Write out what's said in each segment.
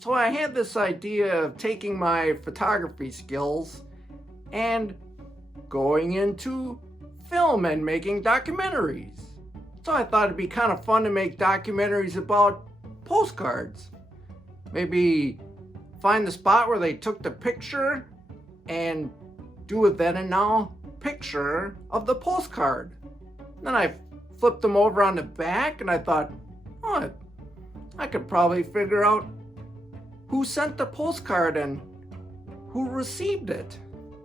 So I had this idea of taking my photography skills and going into film and making documentaries. So I thought it'd be kind of fun to make documentaries about postcards. Maybe find the spot where they took the picture and do a then and now picture of the postcard. Then I flipped them over on the back and I thought, oh, I could probably figure out who sent the postcard and who received it.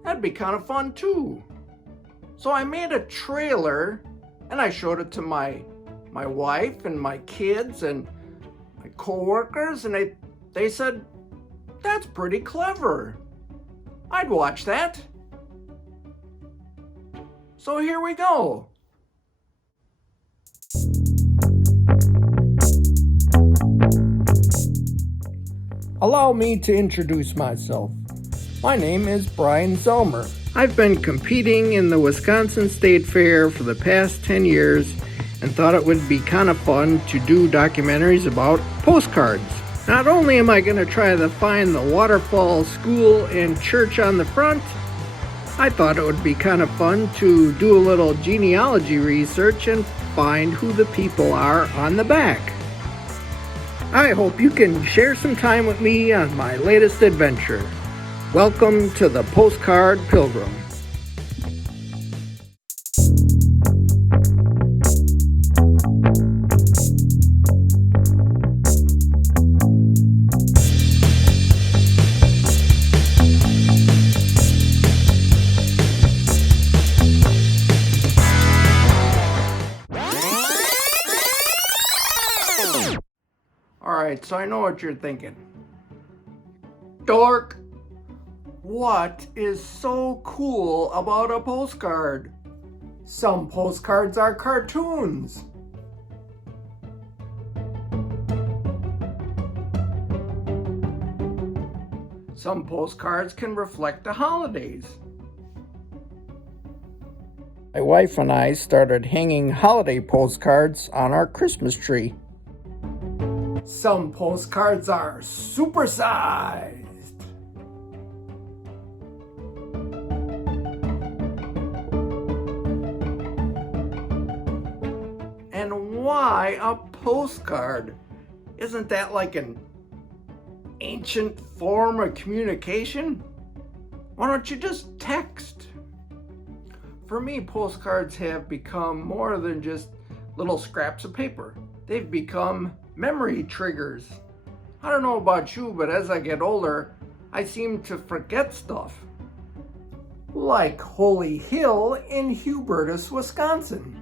That'd be kind of fun too. So I made a trailer and I showed it to my wife and my kids and my co-workers, and they said, that's pretty clever. I'd watch that. So here we go. Allow me to introduce myself. My name is Brian Zellmer. I've been competing in the Wisconsin State Fair for the past 10 years and thought it would be kind of fun to do documentaries about postcards. Not only am I going to try to find the waterfall, school, and church on the front, I thought it would be kind of fun to do a little genealogy research and find who the people are on the back. I hope you can share some time with me on my latest adventure. Welcome to the Postcard Pilgrim. Alright, so I know what you're thinking. Dork! What is so cool about a postcard? Some postcards are cartoons. Some postcards can reflect the holidays. My wife and I started hanging holiday postcards on our Christmas tree. Some postcards are supersized. And why a postcard? Isn't that like an ancient form of communication? Why don't you just text? For me, postcards have become more than just little scraps of paper. They've become memory triggers. I don't know about you, but as I get older, I seem to forget stuff. Like Holy Hill in Hubertus, Wisconsin.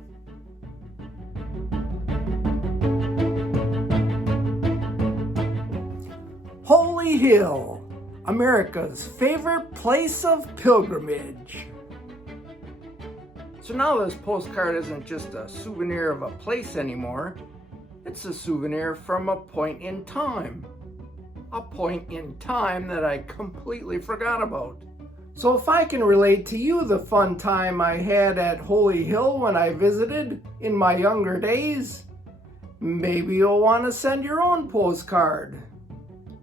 Holy Hill, America's favorite place of pilgrimage. So now this postcard isn't just a souvenir of a place anymore. It's a souvenir from a point in time. A point in time that I completely forgot about. So if I can relate to you the fun time I had at Holy Hill when I visited in my younger days, maybe you'll want to send your own postcard.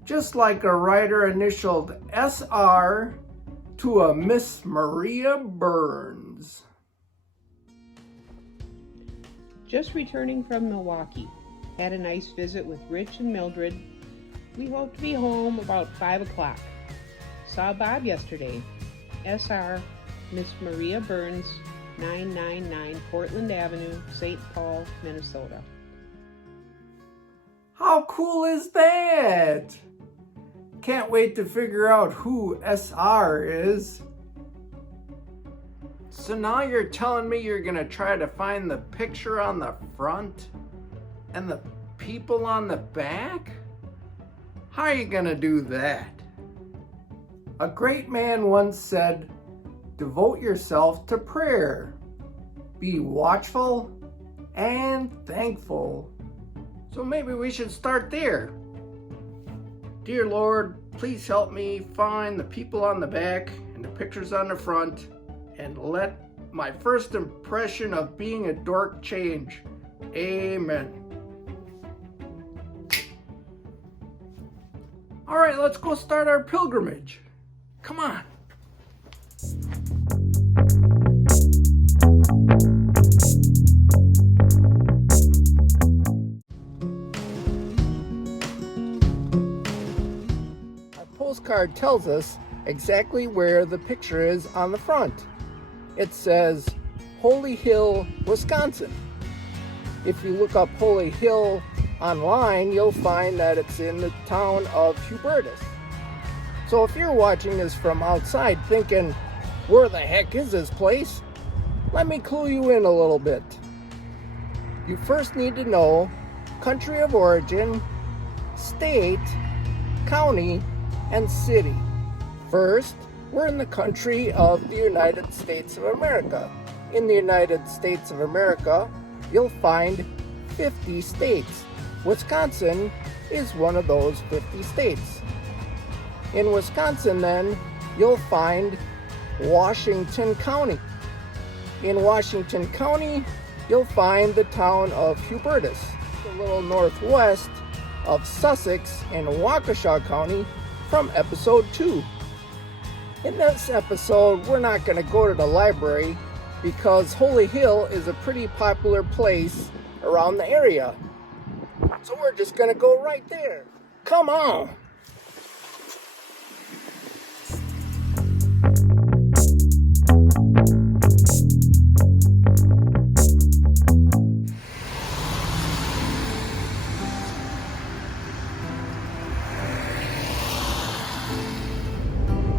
Just like a writer initialed SR to a Miss Maria Burns. Just returning from Milwaukee. Had a nice visit with Rich and Mildred. We hope to be home about 5 o'clock. Saw Bob yesterday. SR, Miss Maria Burns, 999 Portland Avenue, St. Paul, Minnesota. How cool is that? Can't wait to figure out who SR is. So now you're telling me you're gonna try to find the picture on the front and the people on the back? How are you gonna do that? A great man once said, devote yourself to prayer. Be watchful and thankful. So maybe we should start there. Dear Lord, please help me find the people on the back and the pictures on the front, and let my first impression of being a dork change. Amen. All right, let's go start our pilgrimage. Come on. Our postcard tells us exactly where the picture is on the front. It says Holy Hill, Wisconsin. If you look up Holy Hill online, you'll find that it's in the town of Hubertus. So if you're watching this from outside thinking, where the heck is this place? Let me clue you in a little bit. You first need to know country of origin, state, county, and city. First, we're in the country of the United States of America. In the United States of America, you'll find 50 states. Wisconsin is one of those 50 states. In Wisconsin, then, you'll find Washington County. In Washington County, you'll find the town of Hubertus, a little northwest of Sussex and Waukesha County from episode 2. In this episode, we're not going to go to the library because Holy Hill is a pretty popular place around the area. So we're just going to go right there. Come on!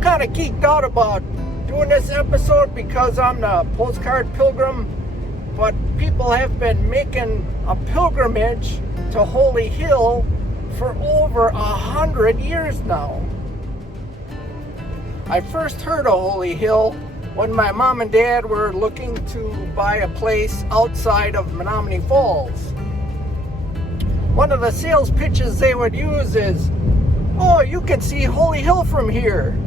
Kind of geeked out about doing this episode because I'm the Postcard Pilgrim, but people have been making a pilgrimage to Holy Hill for over 100 years now. I first heard of Holy Hill when my mom and dad were looking to buy a place outside of Menominee Falls. One of the sales pitches they would use is, oh, you can see Holy Hill from here.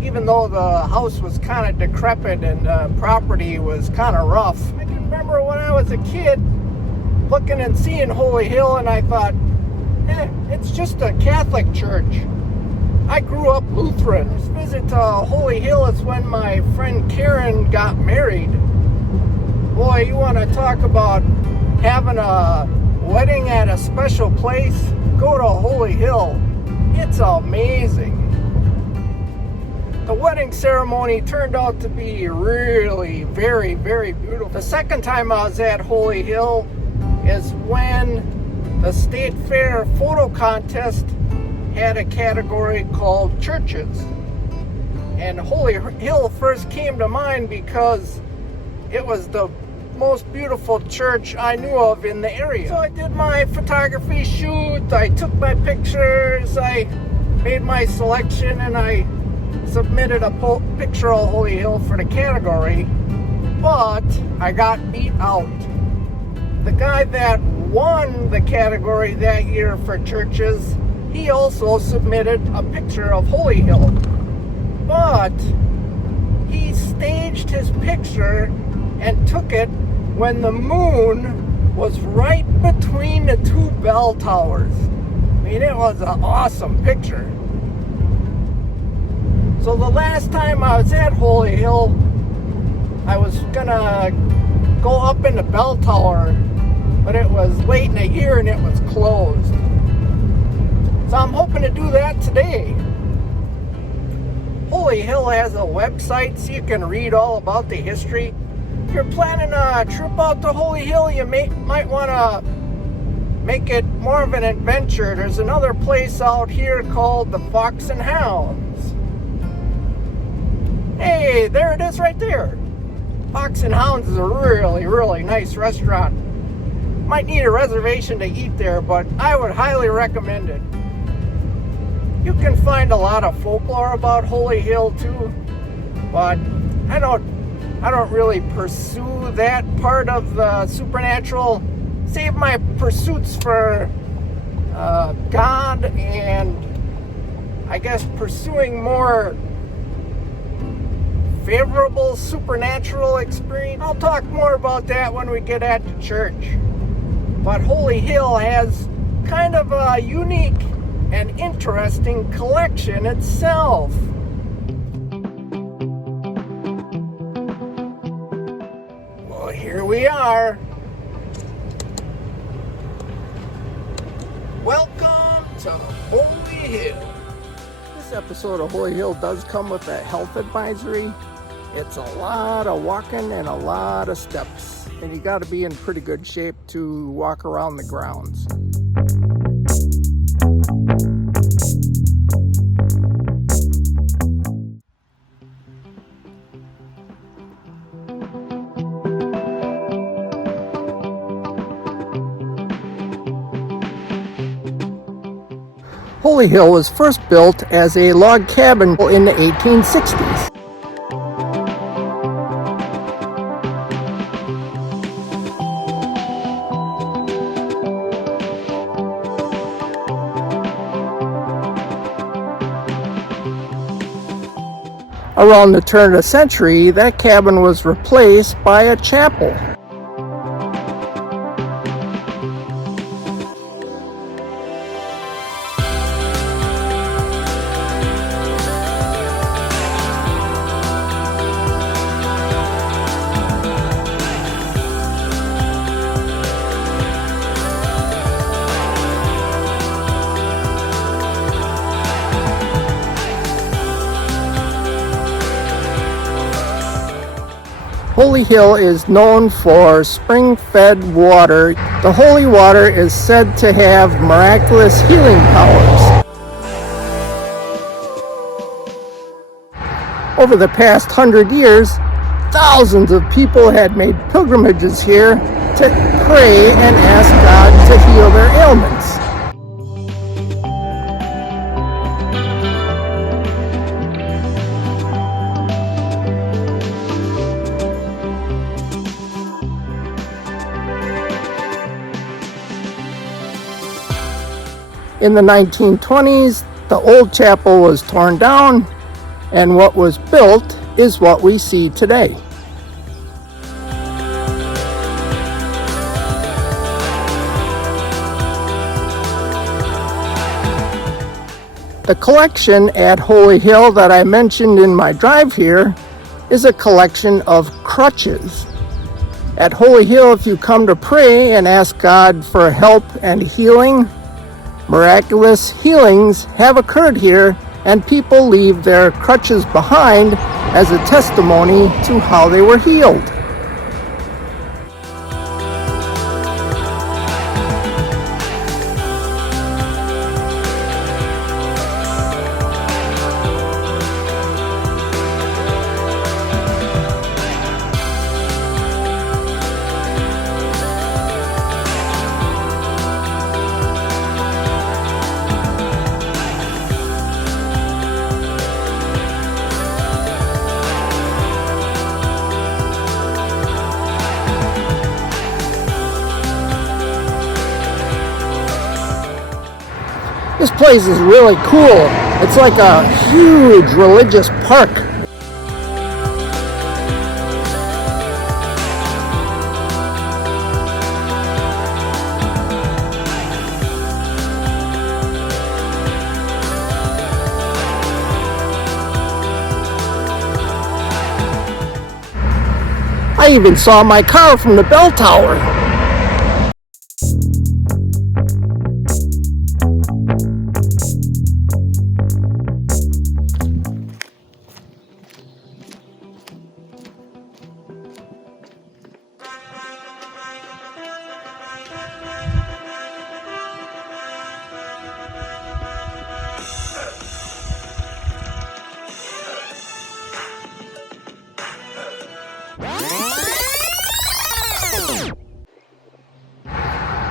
Even though the house was kind of decrepit and the property was kind of rough. I can remember when I was a kid looking and seeing Holy Hill, and I thought, it's just a Catholic church. I grew up Lutheran. This visit to Holy Hill is when my friend Karen got married. Boy, you want to talk about having a wedding at a special place? Go to Holy Hill. It's amazing. The wedding ceremony turned out to be really very, very beautiful. The second time I was at Holy Hill is when the State Fair photo contest had a category called churches. And Holy Hill first came to mind because it was the most beautiful church I knew of in the area. So I did my photography shoot, I took my pictures, I made my selection, and I submitted a picture of Holy Hill for the category, but I got beat out. The guy that won the category that year for churches, he also submitted a picture of Holy Hill, but he staged his picture and took it when the moon was right between the two bell towers. I mean, it was an awesome picture. So the last time I was at Holy Hill, I was gonna go up in the bell tower, but it was late in the year and it was closed. So I'm hoping to do that today. Holy Hill has a website so you can read all about the history. If you're planning a trip out to Holy Hill, you might want to make it more of an adventure. There's another place out here called the Fox and Hounds. Hey, there it is right there. Fox and Hounds is a really, really nice restaurant. Might need a reservation to eat there, but I would highly recommend it. You can find a lot of folklore about Holy Hill too, but I don't really pursue that part of the supernatural. Save my pursuits for God and I guess pursuing more favorable supernatural experience. I'll talk more about that when we get at the church. But Holy Hill has kind of a unique an interesting collection itself. Well, here we are. Welcome to Holy Hill. This episode of Holy Hill does come with a health advisory. It's a lot of walking and a lot of steps, and you got to be in pretty good shape to walk around the grounds. Holy Hill was first built as a log cabin in the 1860s. Around the turn of the century, that cabin was replaced by a chapel. Holy Hill is known for spring-fed water. The holy water is said to have miraculous healing powers. Over the past 100 years, thousands of people had made pilgrimages here to pray and ask God to heal their ailments. In the 1920s, the old chapel was torn down, and what was built is what we see today. The collection at Holy Hill that I mentioned in my drive here is a collection of crutches. At Holy Hill, if you come to pray and ask God for help and healing, miraculous healings have occurred here, and people leave their crutches behind as a testimony to how they were healed. This place is really cool. It's like a huge religious park. I even saw my car from the bell tower.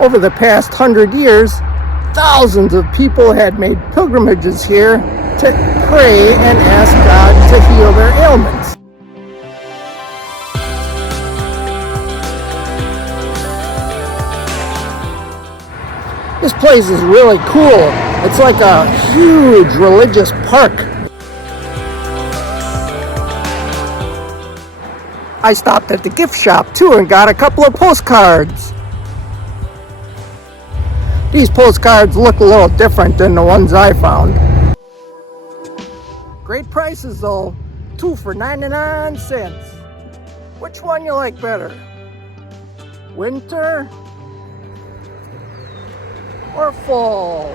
Over the past 100 years, thousands of people had made pilgrimages here to pray and ask God to heal their ailments. This place is really cool. It's like a huge religious park. I stopped at the gift shop too and got a couple of postcards. These postcards look a little different than the ones I found. Great prices though, 2 for 99 cents. Which one you like better? Winter or fall?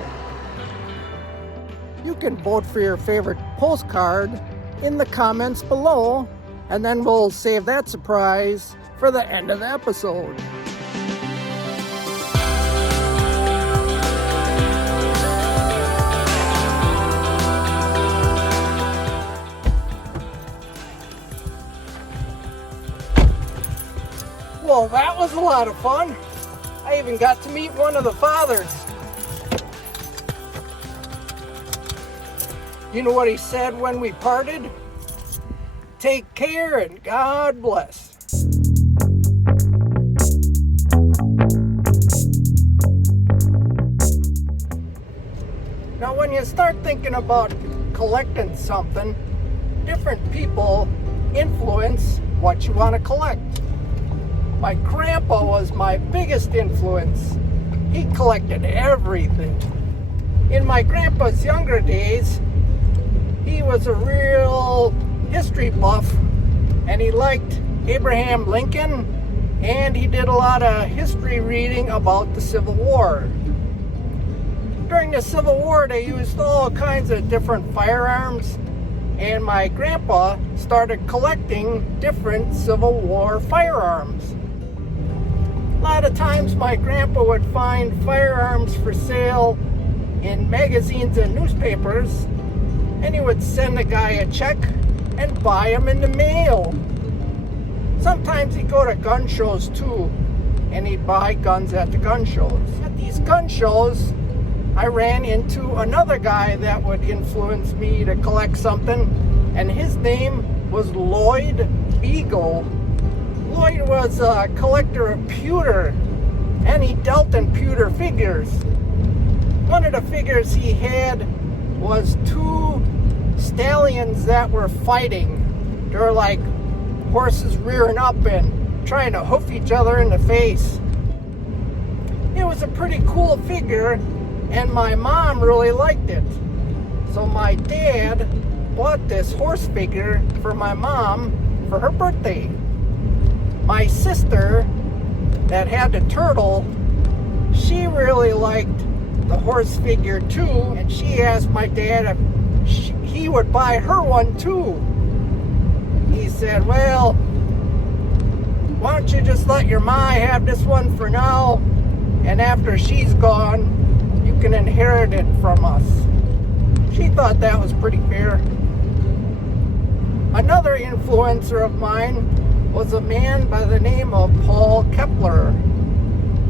You can vote for your favorite postcard in the comments below, and then we'll save that surprise for the end of the episode. Well, that was a lot of fun. I even got to meet one of the fathers. You know what he said when we parted? Take care and God bless. Now, when you start thinking about collecting something, different people influence what you want to collect. My grandpa was my biggest influence. He collected everything. In my grandpa's younger days, he was a real history buff, and he liked Abraham Lincoln, and he did a lot of history reading about the Civil War. During the Civil War, they used all kinds of different firearms, and my grandpa started collecting different Civil War firearms. A lot of times my grandpa would find firearms for sale in magazines and newspapers, and he would send the guy a check and buy them in the mail. Sometimes he'd go to gun shows too, and he'd buy guns at the gun shows. At these gun shows, I ran into another guy that would influence me to collect something, and his name was Lloyd Beagle. Lloyd was a collector of pewter, and he dealt in pewter figures. One of the figures he had was 2 stallions that were fighting. They were like horses rearing up and trying to hoof each other in the face. It was a pretty cool figure, and my mom really liked it. So my dad bought this horse figure for my mom for her birthday. My sister, that had the turtle, she really liked the horse figure too, and she asked my dad if he would buy her one too. He said, well, why don't you just let your ma have this one for now, and after she's gone, you can inherit it from us. She thought that was pretty fair. Another influencer of mine was a man by the name of Paul Kepler.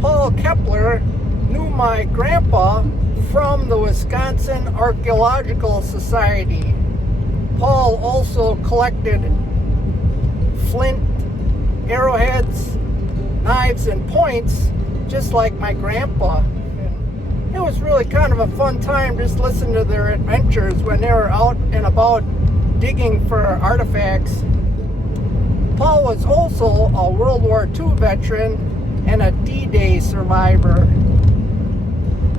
Paul Kepler knew my grandpa from the Wisconsin Archaeological Society. Paul also collected flint, arrowheads, knives, and points, just like my grandpa. And it was really kind of a fun time just listening to their adventures when they were out and about digging for artifacts. Paul was also a World War II veteran and a D-Day survivor.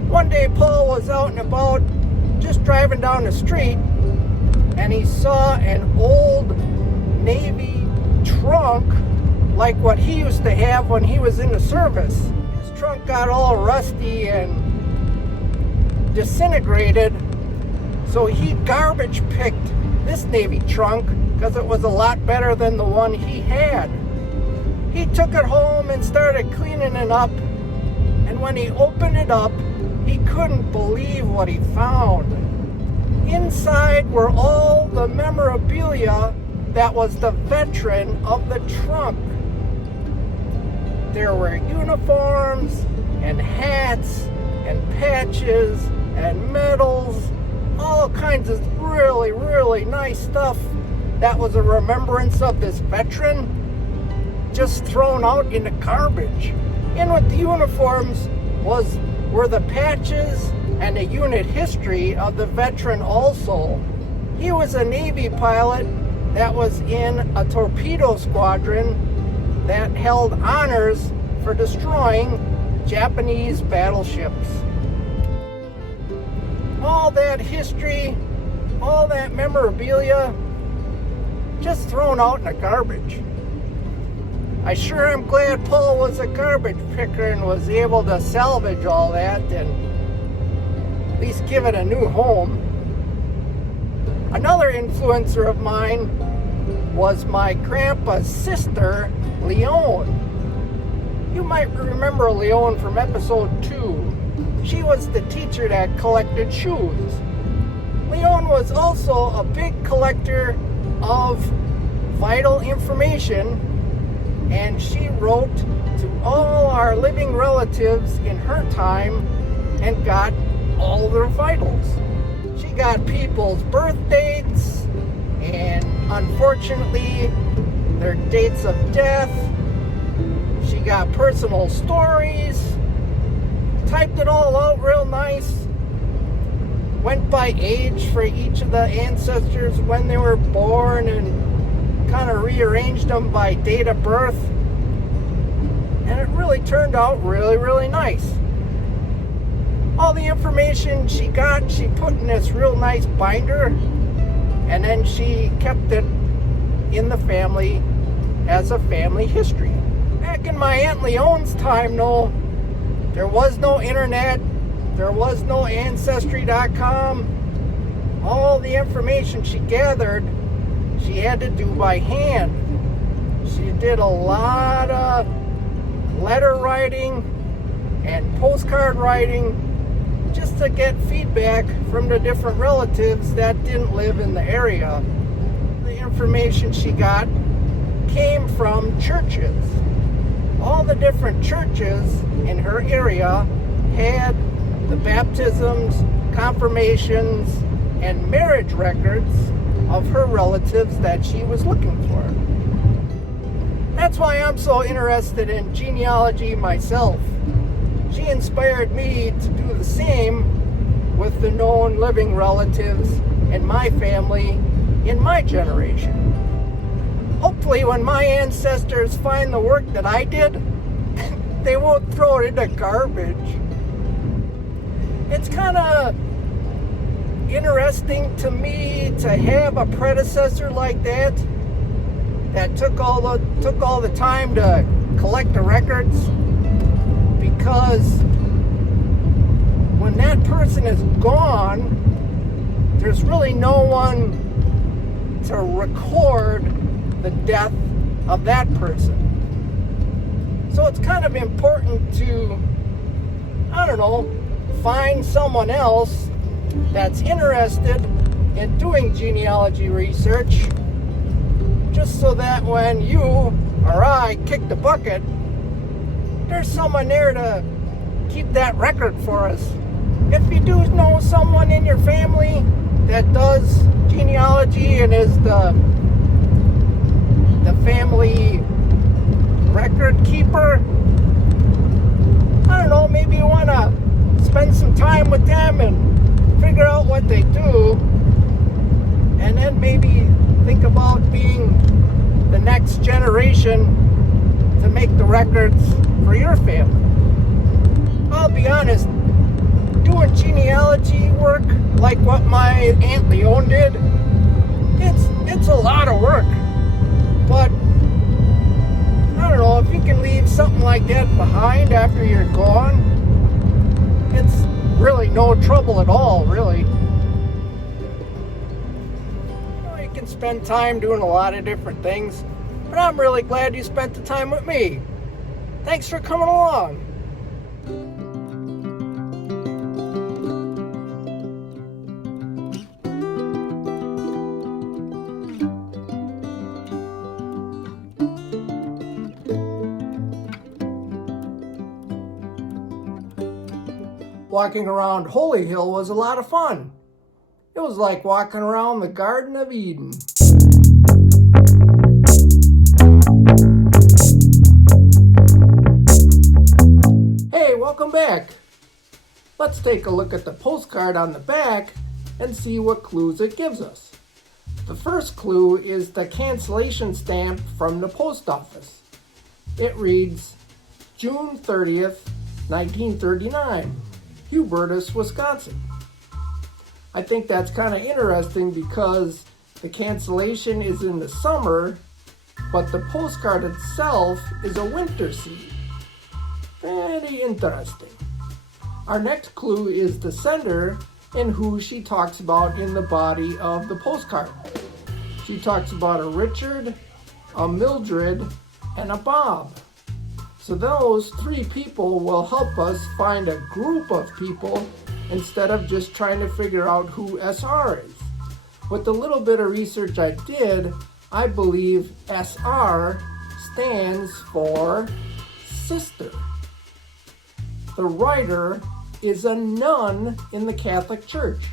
One day Paul was out and about just driving down the street, and he saw an old Navy trunk like what he used to have when he was in the service. His trunk got all rusty and disintegrated, so he garbage picked this Navy trunk because it was a lot better than the one he had. He took it home and started cleaning it up, and when he opened it up, he couldn't believe what he found. Inside were all the memorabilia that was the veteran of the trunk. There were uniforms and hats and patches and medals, all kinds of really, really nice stuff that was a remembrance of this veteran, just thrown out in the garbage. In with the uniforms were the patches and the unit history of the veteran also. He was a Navy pilot that was in a torpedo squadron that held honors for destroying Japanese battleships. all that history, all that memorabilia, just thrown out in the garbage. I sure am glad Paul was a garbage picker and was able to salvage all that and at least give it a new home. Another influencer of mine was my grandpa's sister, Leone. You might remember Leone from episode 2. She was the teacher that collected shoes. Leone was also a big collector of vital information, and she wrote to all our living relatives in her time and got all their vitals. She got people's birth dates and, unfortunately, their dates of death. She got personal stories, typed it all out real nice, went by age for each of the ancestors when they were born and kind of rearranged them by date of birth. And it really turned out really, really nice. All the information she got, she put in this real nice binder, and then she kept it in the family as a family history. Back in my Aunt Leone's time, though, there was no internet, there was no Ancestry.com. All the information she gathered, she had to do by hand. She did a lot of letter writing and postcard writing just to get feedback from the different relatives that didn't live in the area. The information she got came from churches. All the different churches in her area had the baptisms, confirmations, and marriage records of her relatives that she was looking for. That's why I'm so interested in genealogy myself. She inspired me to do the same with the known living relatives in my family in my generation. Hopefully when my ancestors find the work that I did, they won't throw it in the garbage. It's kind of interesting to me to have a predecessor like that took all the time to collect the records, because when that person is gone, there's really no one to record the death of that person. So it's kind of important to, find someone else that's interested in doing genealogy research, just so that when you or I kick the bucket, there's someone there to keep that record for us. If you do know someone in your family that does genealogy and is the family record keeper, maybe you want to spend some time with them and figure out what they do, and then maybe think about being the next generation to make the records for your family. I'll be honest, doing genealogy work like what my Aunt Leone did, it's a lot of work. But if you can leave something like that behind after you're gone, it's really no trouble at all, really. You can spend time doing a lot of different things, but I'm really glad you spent the time with me. Thanks for coming along. Walking around Holy Hill was a lot of fun. It was like walking around the Garden of Eden. Hey, welcome back. Let's take a look at the postcard on the back and see what clues it gives us. The first clue is the cancellation stamp from the post office. It reads, June 30th, 1939. Hubertus, Wisconsin. I think that's kind of interesting because the cancellation is in the summer, but the postcard itself is a winter scene. Very interesting. Our next clue is the sender and who she talks about in the body of the postcard. She talks about a Richard, a Mildred, and a Bob. So those three people will help us find a group of people instead of just trying to figure out who SR is. With the little bit of research I did, I believe SR stands for sister. The writer is a nun in the Catholic Church.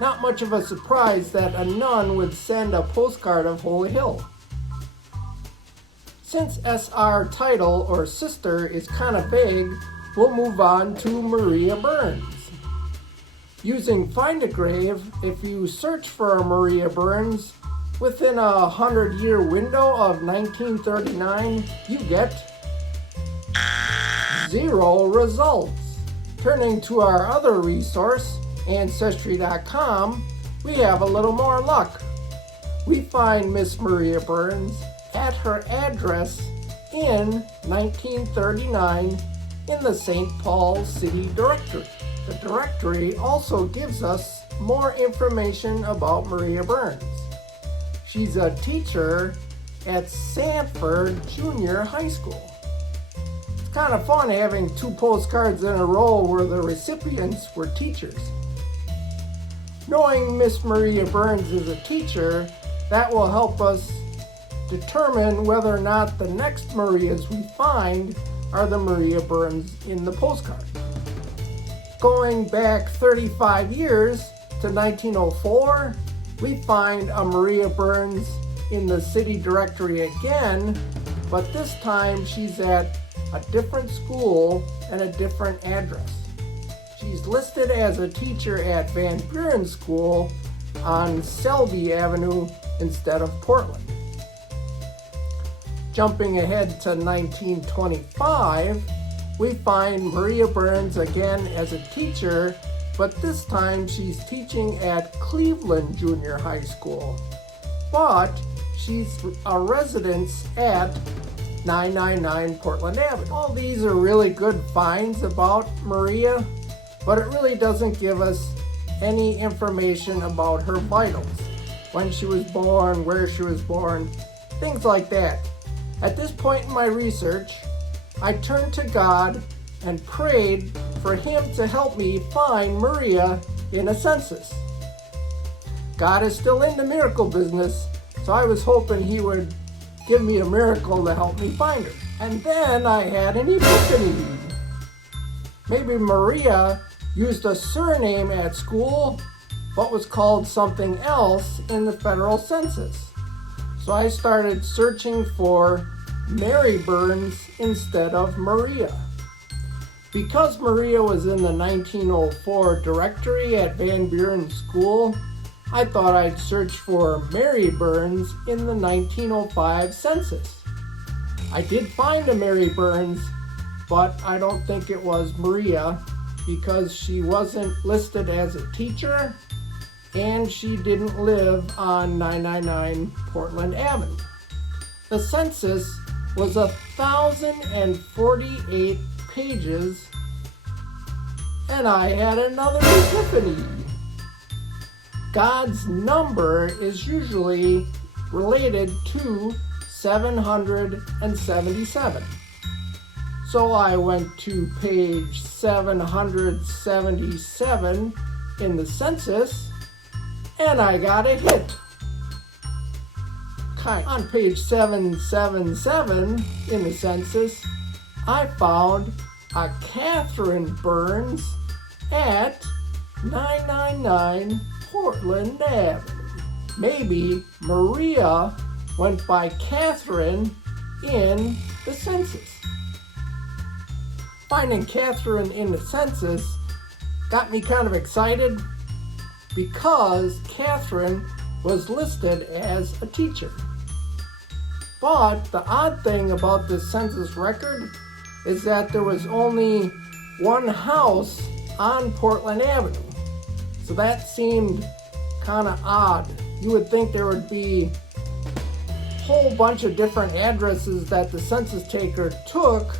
Not much of a surprise that a nun would send a postcard of Holy Hill. Since SR title or sister is kind of vague, we'll move on to Maria Burns. Using Find a Grave, if you search for Maria Burns within a 100-year window of 1939, you get 0 results. Turning to our other resource, Ancestry.com, we have a little more luck. We find Miss Maria Burns at her address in 1939 in the St. Paul City Directory. The directory also gives us more information about Maria Burns. She's a teacher at Sanford Junior High School. It's kind of fun having 2 postcards in a row where the recipients were teachers. Knowing Miss Maria Burns is a teacher, that will help us determine whether or not the next Marias we find are the Maria Burns in the postcard. Going back 35 years to 1904, we find a Maria Burns in the city directory again, but this time she's at a different school and a different address. She's listed as a teacher at Van Buren School on Selby Avenue instead of Portland. Jumping ahead to 1925, we find Maria Burns again as a teacher, but this time she's teaching at Cleveland Junior High School. But she's a resident at 999 Portland Avenue. All these are really good finds about Maria, but it really doesn't give us any information about her vitals. When she was born, where she was born, things like that. At this point in my research, I turned to God and prayed for Him to help me find Maria in a census. God is still in the miracle business, so I was hoping He would give me a miracle to help me find her. And then I had an epiphany. Maybe Maria used a surname at school, but was called something else in the federal census. So I started searching for Mary Burns instead of Maria. Because Maria was in the 1904 directory at Van Buren School, I thought I'd search for Mary Burns in the 1905 census. I did find a Mary Burns, but I don't think it was Maria because she wasn't listed as a teacher and she didn't live on 999 Portland Avenue. The census was 1,048 pages, and I had another epiphany. God's number is usually related to 777. So I went to page 777 in the census, and I got a hit. On page 777 in the census, I found a Catherine Burns at 999 Portland Avenue. Maybe Maria went by Catherine in the census. Finding Catherine in the census got me kind of excited because Catherine was listed as a teacher. But the odd thing about this census record is that there was only one house on Portland Avenue. So that seemed kind of odd. You would think there would be a whole bunch of different addresses that the census taker took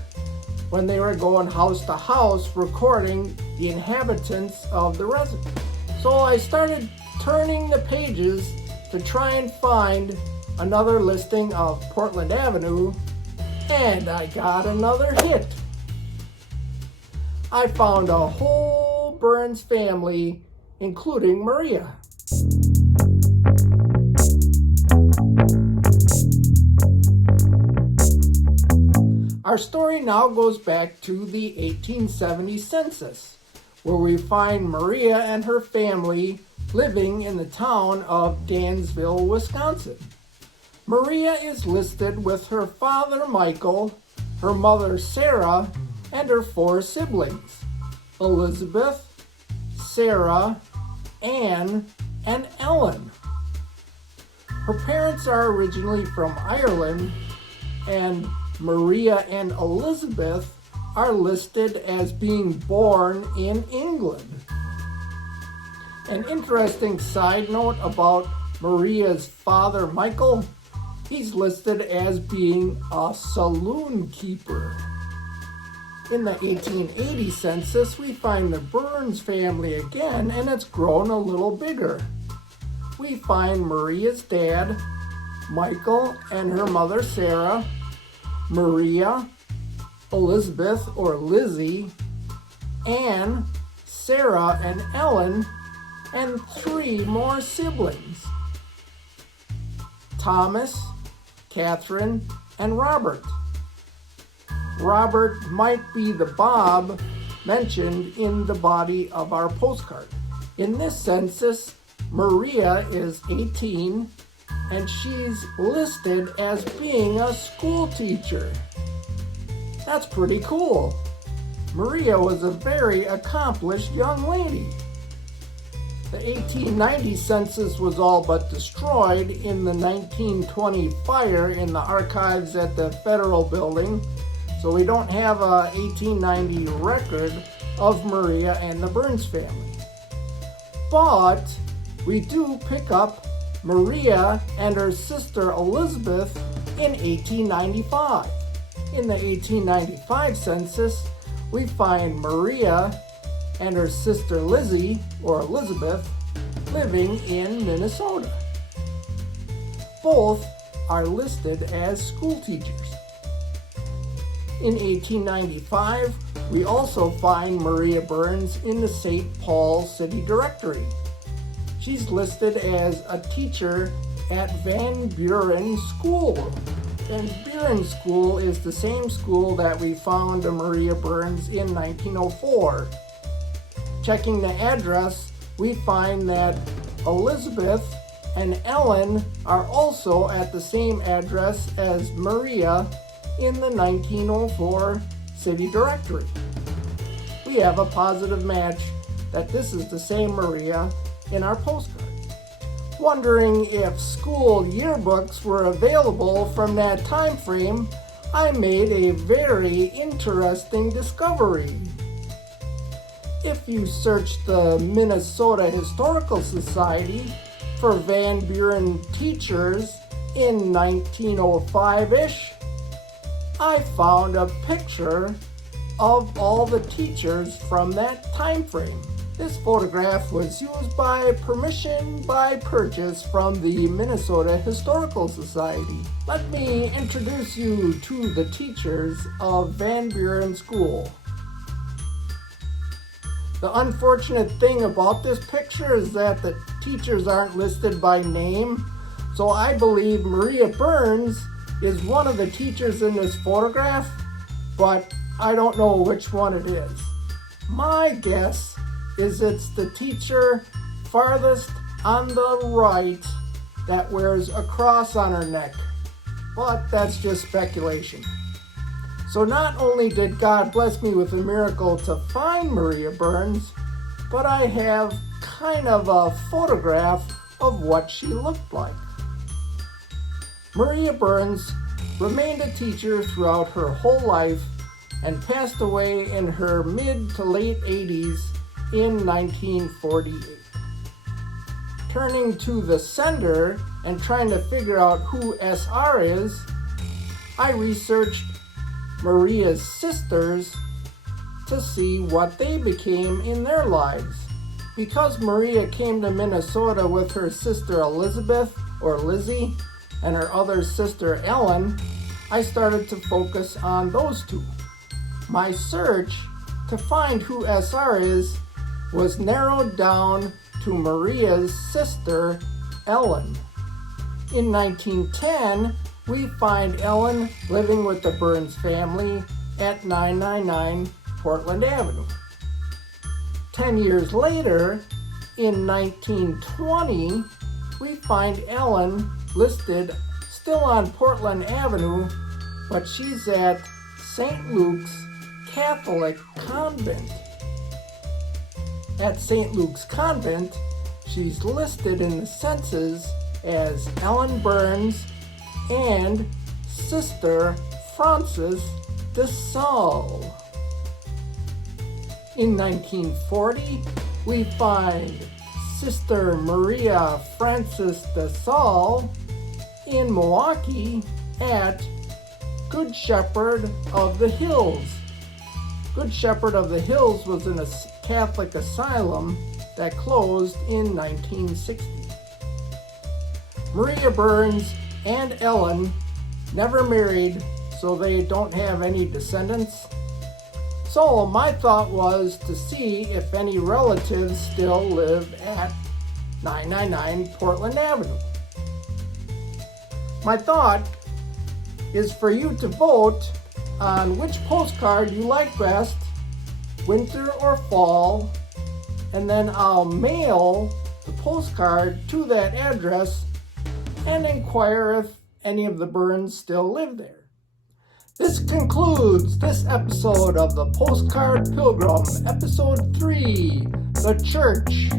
when they were going house to house recording the inhabitants of the residence. So I started turning the pages to try and find another listing of Portland Avenue, and I got another hit. I found a whole Burns family, including Maria. Our story now goes back to the 1870 census, where we find Maria and her family living in the town of Dansville, Wisconsin. Maria is listed with her father, Michael, her mother, Sarah, and her 4 siblings, Elizabeth, Sarah, Anne, and Ellen. Her parents are originally from Ireland, and Maria and Elizabeth are listed as being born in England. An interesting side note about Maria's father, Michael, he's listed as being a saloon keeper. In the 1880 census, we find the Burns family again, and it's grown a little bigger. We find Maria's dad, Michael, and her mother, Sarah, Maria, Elizabeth or Lizzie, Anne, Sarah, and Ellen, and 3 more siblings, Thomas, Catherine, and Robert. Robert might be the Bob mentioned in the body of our postcard. In this census, Maria is 18, and she's listed as being a school teacher. That's pretty cool. Maria was a very accomplished young lady. The 1890 census was all but destroyed in the 1920 fire in the archives at the Federal Building, so we don't have a 1890 record of Maria and the Burns family. But we do pick up Maria and her sister Elizabeth in 1895. In the 1895 census, we find Maria and her sister Lizzie, or Elizabeth, living in Minnesota. Both are listed as school teachers. In 1895, we also find Maria Burns in the St. Paul City Directory. She's listed as a teacher at Van Buren School. Van Buren School is the same school that we found Maria Burns in 1904. Checking the address, we find that Elizabeth and Ellen are also at the same address as Maria in the 1904 city directory. We have a positive match that this is the same Maria in our postcard. Wondering if school yearbooks were available from that time frame, I made a very interesting discovery. If you search the Minnesota Historical Society for Van Buren teachers in 1905-ish, I found a picture of all the teachers from that time frame. This photograph was used by permission by purchase from the Minnesota Historical Society. Let me introduce you to the teachers of Van Buren School. The unfortunate thing about this picture is that the teachers aren't listed by name, so I believe Maria Burns is one of the teachers in this photograph, but I don't know which one it is. My guess is it's the teacher farthest on the right that wears a cross on her neck, but that's just speculation. So not only did God bless me with a miracle to find Maria Burns, but I have kind of a photograph of what she looked like. Maria Burns remained a teacher throughout her whole life and passed away in her mid to late 80s in 1948. turning to the sender and trying to figure out who SR is, I researched Maria's sisters to see what they became in their lives. Because Maria came to Minnesota with her sister Elizabeth, or Lizzie, and her other sister Ellen, I started to focus on those two. My search to find who SR is was narrowed down to Maria's sister Ellen. In 1910, we find Ellen living with the Burns family at 999 Portland Avenue. 10 years later, in 1920, we find Ellen listed still on Portland Avenue, but she's at St. Luke's Catholic Convent. At St. Luke's Convent, she's listed in the census as Ellen Burns and Sister Frances de Saul. In 1940, we find Sister Maria Frances de Saul in Milwaukee at Good Shepherd of the Hills. Good Shepherd of the Hills was a Catholic asylum that closed in 1960. Maria Burns and Ellen never married, so they don't have any descendants. So my thought was to see if any relatives still live at 999 Portland Avenue. My thought is for you to vote on which postcard you like best, winter or fall, and then I'll mail the postcard to that address and inquire if any of the Burns still live there. This concludes this episode of the Postcard Pilgrim Episode 3, The Church.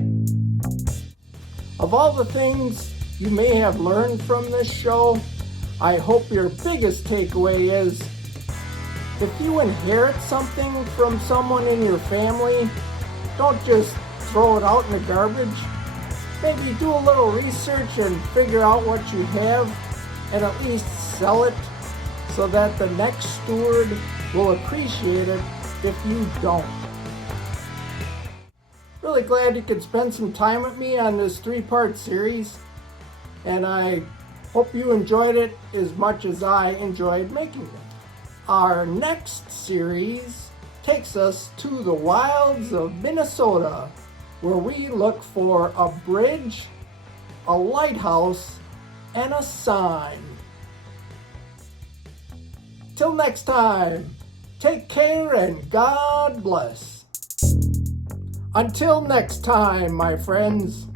Of all the things you may have learned from this show, I hope your biggest takeaway is if you inherit something from someone in your family, don't just throw it out in the garbage. Maybe do a little research and figure out what you have and at least sell it so that the next steward will appreciate it if you don't. Really glad you could spend some time with me on this 3-part series, and I hope you enjoyed it as much as I enjoyed making it. Our next series takes us to the wilds of Minnesota, where we look for a bridge, a lighthouse, and a sign. Till next time, take care and God bless. Until next time, my friends.